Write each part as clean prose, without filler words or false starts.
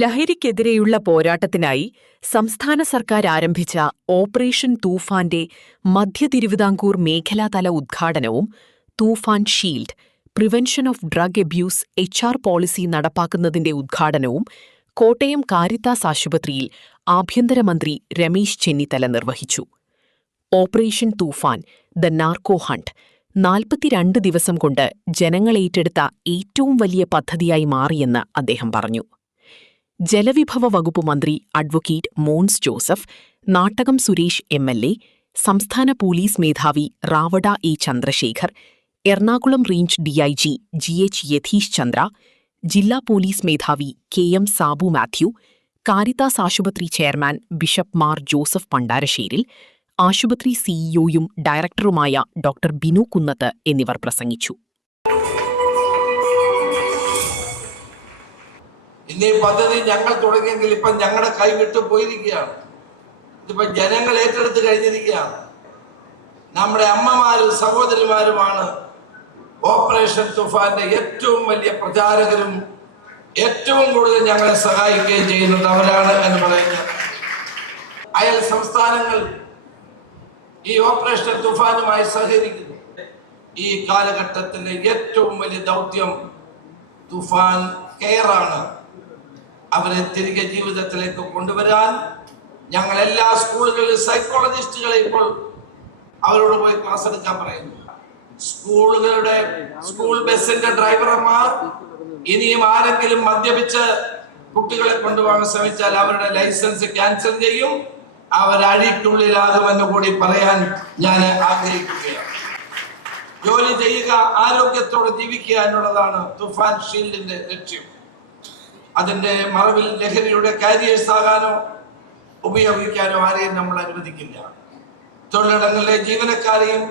ലഹരിക്കെതിരെയുള്ള പോരാട്ടത്തിനായി സംസ്ഥാന സർക്കാർ ആരംഭിച്ച ഓപ്പറേഷൻ തൂഫാന്റെ മധ്യ തിരുവിതാംകൂർ മേഖലാതല ഉദ്ഘാടനവും Toofan shield prevention of drug abuse HR policy നടപ്പാക്കുന്നതിന്റെ ഉദ്ഘാടനവും കോട്ടയം കാരിത്താസ് ആശുപത്രിയിൽ ആഭ്യന്തരമന്ത്രി രമേശ് ചെന്നിത്തല നിർവഹിച്ചു. Operation Toofan the narco hunt 42 ദിവസം കൊണ്ട് ജനങ്ങളേറ്റെടുത്ത ഏറ്റവും വലിയ പദ്ധതിയായി മാറിയെന്ന് അദ്ദേഹം പറഞ്ഞു. ജലവിഭവ വകുപ്പ് മന്ത്രി അഡ്വക്കേറ്റ് മോൻസ് ജോസഫ്, നാട്ടകം സുരേഷ് MLA, സംസ്ഥാന പോലീസ് മേധാവി Rawada A. Chandrasekhar, Ernakulam range DIG GH Yathish Chandra, ജില്ലാ പോലീസ് മേധാവി KM സാബു മാത്യു, കാരിത്താസ് ആശുപത്രി ചെയർമാൻ ബിഷപ്പ് മാർ ജോസഫ് പണ്ടാരശ്ശേരിൽ, ആശുപത്രി സിഇഒയും ഡയറക്ടറുമായ ഡോക്ടർ ബിനു കുന്നത്ത് എന്നിവർ പ്രസംഗിച്ചു. ഇന്നീ പദ്ധതി ഞങ്ങൾ തുടങ്ങിയെങ്കിൽ ഇപ്പം ഞങ്ങളുടെ കൈവിട്ട് പോയിരിക്കുകയാണ്. ഇതിപ്പോ ജനങ്ങൾ ഏറ്റെടുത്ത് കഴിഞ്ഞിരിക്കുകയാണ്. നമ്മുടെ അമ്മമാരും സഹോദരിമാരുമാണ് ഓപ്പറേഷൻ തുഫാന്റെ ഏറ്റവും വലിയ പ്രചാരകരും ഏറ്റവും കൂടുതൽ ഞങ്ങളെ സഹായിക്കുകയും ചെയ്യുന്നത് അവരാണ് എന്ന് പറയുന്നത്. അയൽ സംസ്ഥാനങ്ങൾ ഈ ഓപ്പറേഷൻ തുഫാനുമായി സഹകരിക്കുന്നു. ഈ കാലഘട്ടത്തിലെ ഏറ്റവും വലിയ ദൗത്യം തുഫാൻ കെയറാണ്. അവരെ തിരികെ ജീവിതത്തിലേക്ക് കൊണ്ടുവരാൻ ഞങ്ങൾ എല്ലാ സ്കൂളുകളിലും സൈക്കോളജിസ്റ്റുകളെ ഇപ്പോൾ അവരോട് പോയി ക്ലാസ് എടുക്കാൻ പറയുന്നു. സ്കൂൾ ബസിന്റെ ഡ്രൈവർമാർ ഇനിയും ആരെങ്കിലും മദ്യപിച്ച് കുട്ടികളെ കൊണ്ടുപോകാൻ ശ്രമിച്ചാൽ അവരുടെ ലൈസൻസ് ക്യാൻസൽ ചെയ്യും, അവർ അഴിക്കുള്ളിലാകുമെന്ന് കൂടി പറയാൻ ഞാൻ ആഗ്രഹിക്കുകയാണ്. ജോലി ചെയ്യുക, ആരോഗ്യത്തോടെ ജീവിക്കുക എന്നുള്ളതാണ് തുഫാൻ ഷീൽഡിന്റെ ലക്ഷ്യം. അതിന്റെ മറവിൽ ലഹരിയുടെ കാരിയേഴ്സ് ആകാനോ ഉപയോഗിക്കാനോ ആരെയും നമ്മൾ അനുവദിക്കില്ല. തൊഴിലിടങ്ങളിലെ ജീവനക്കാരെയും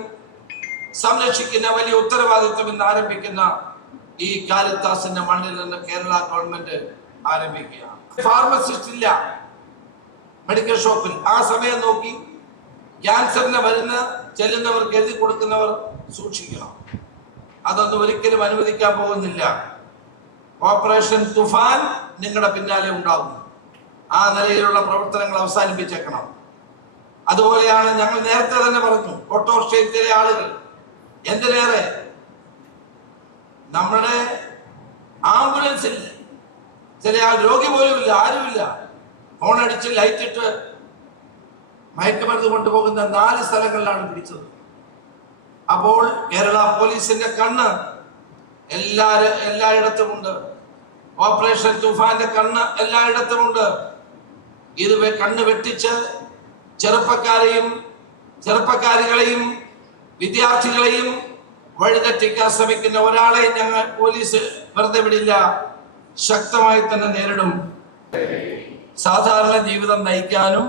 സംരക്ഷിക്കുന്ന വലിയ ഉത്തരവാദിത്വം ഇന്ന് ആരംഭിക്കുന്ന ഈ കാരിത്താസിന്റെ മണ്ണിൽ നിന്ന് കേരള ഗവൺമെന്റ് ആരംഭിക്കുക. ഫാർമസിസ്റ്റ് ഇല്ല മെഡിക്കൽ ഷോപ്പിൽ. ആ സമയം നോക്കി ക്യാൻസറിന്റെ മരുന്ന് ചെല്ലുന്നവർക്ക് എഴുതി കൊടുക്കുന്നവർ സൂക്ഷിക്കണം. അതൊന്നും ഒരിക്കലും അനുവദിക്കാൻ പോകുന്നില്ല. ഓപ്പറേഷൻ തുഫാൻ നിങ്ങളുടെ പിന്നാലെ ഉണ്ടാവും. ആ നിലയിലുള്ള പ്രവർത്തനങ്ങൾ അവസാനിപ്പിച്ചേക്കണം. അതുപോലെയാണ് ഞങ്ങൾ നേരത്തെ തന്നെ പറഞ്ഞു, ഓട്ടോറിക്ഷയിൽ ചില ആളുകൾ, എന്തിനേറെ നമ്മുടെ ആംബുലൻസിൽ ചില ആൾ, രോഗി പോലും ഇല്ല, ആരുമില്ല, ഫോണടിച്ച് ലൈറ്റ് ഇട്ട് മയക്കുമരുന്ന് കൊണ്ടുപോകുന്ന 4 സ്ഥലങ്ങളിലാണ് പിടിച്ചത്. അപ്പോൾ കേരള പോലീസിന്റെ കണ്ണ് എല്ലായിടത്തുമുണ്ട്. ഓപ്പറേഷൻ തുഫാന്റെ കണ്ണ് എല്ലായിടത്തുമുണ്ട്. ഇത് കണ്ണ് വെട്ടിച്ച് ചെറുപ്പക്കാരികളെയും വിദ്യാർത്ഥികളെയും വഴിതെറ്റിക്കാൻ ശ്രമിക്കുന്ന ഒരാളെ ഞങ്ങൾ പോലീസ് വെറുതെ വിടില്ല, ശക്തമായി തന്നെ നേരിടും. സാധാരണ ജീവിതം നയിക്കാനും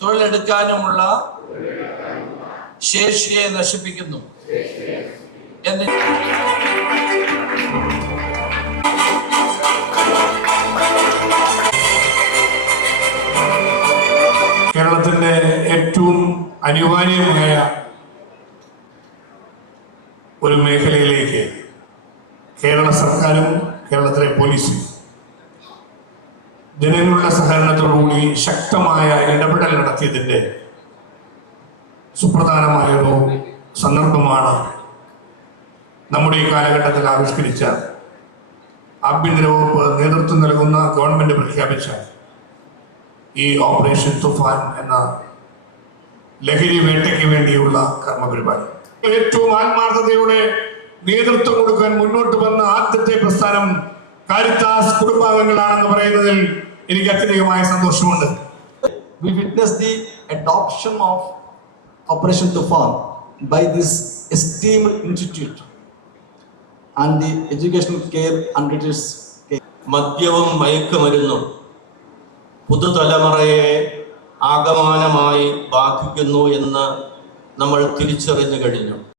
തൊഴിലെടുക്കാനുമുള്ള ശേഷിയെ നശിപ്പിക്കുന്നു എന്ന് കേരളത്തിന്റെ ഏറ്റവും അനിവാര്യമായ ഒരു മേഖലയിലേക്ക് കേരള സർക്കാരും കേരളത്തിലെ പോലീസും ജനങ്ങളുടെ സഹകരണത്തോടുകൂടി ശക്തമായ ഇടപെടൽ നടത്തിയതിൻ്റെ സുപ്രധാനമായൊരു സന്ദർഭമാണ് നമ്മുടെ ഈ കാലഘട്ടത്തിൽ ആവിഷ്കരിച്ച ആഭ്യന്തര വകുപ്പ് നേതൃത്വം നൽകുന്ന ഗവൺമെന്റ് പ്രഖ്യാപിച്ച ഈ ഓപ്പറേഷൻ തുഫാൻ എന്ന ലഹരി വേട്ടയ്ക്ക് വേണ്ടിയുള്ള കർമ്മപരിപാടി. ഏറ്റവും ആത്മാർത്ഥതയോടെ നേതൃത്വം കൊടുക്കാൻ മുന്നോട്ട് വന്ന ആദ്യത്തെ പ്രസ്ഥാനം കാരിത്താസ് കുടുംബാംഗങ്ങളാണെന്ന് പറയുന്നതിൽ എനിക്ക് അത്യധികമായ സന്തോഷമുണ്ട്. We witnessed the adoption of Operation Tufan by this esteemed institute and the educational care under its care. മദ്യവും മയക്കുമരുന്നും പുതുതലമുറയെ ആകമാനമായി ബാധിക്കുന്നു എന്ന് നമ്മൾ തിരിച്ചറിഞ്ഞു കഴിഞ്ഞു.